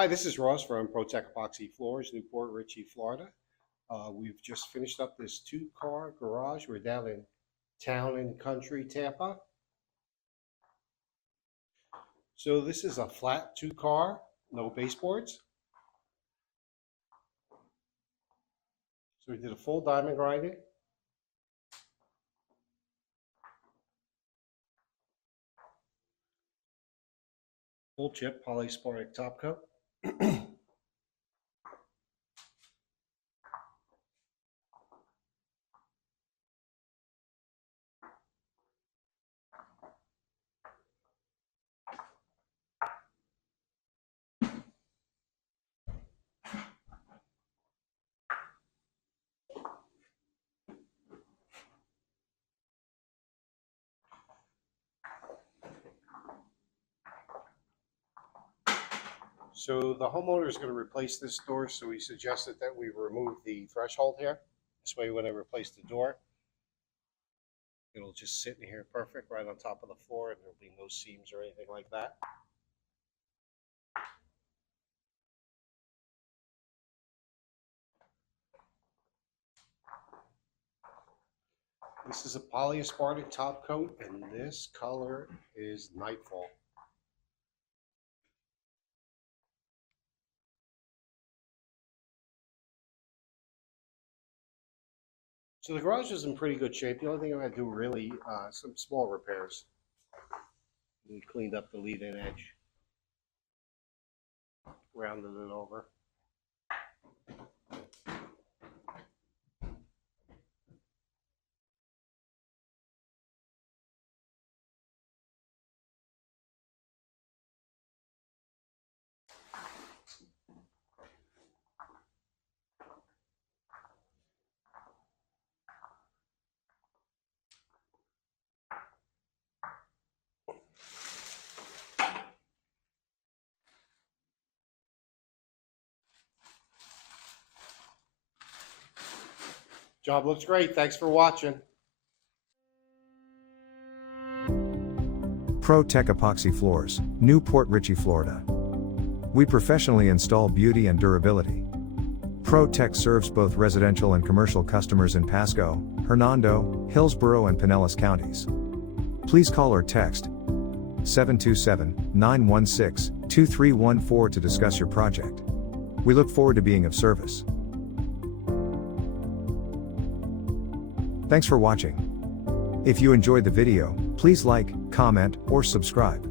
Hi, this is Ross from ProTech Epoxy Floors, Newport, Richey, Florida. We've just finished up this two-car garage. We're down in Town and Country, Tampa. So this is a flat two-car, no baseboards. So we did a full diamond grinding. Full chip polysporic top coat. So the homeowner is going to replace this door, so he suggested that we remove the threshold here. This way when I replace the door, it'll just sit in here perfect right on top of the floor and there'll be no seams or anything like that. This is a polyaspartic top coat and this color is Nightfall. So the garage is in pretty good shape. The only thing I had to do really some small repairs. We cleaned up the lead-in edge, rounded it over. Job looks great. Thanks for watching. ProTech Epoxy Floors, Newport, Richey, Florida. We professionally install beauty and durability. ProTech serves both residential and commercial customers in Pasco, Hernando, Hillsborough and Pinellas counties. Please call or text 727-916-2314 to discuss your project. We look forward to being of service. Thanks for watching. If you enjoyed the video, please like, comment, or subscribe.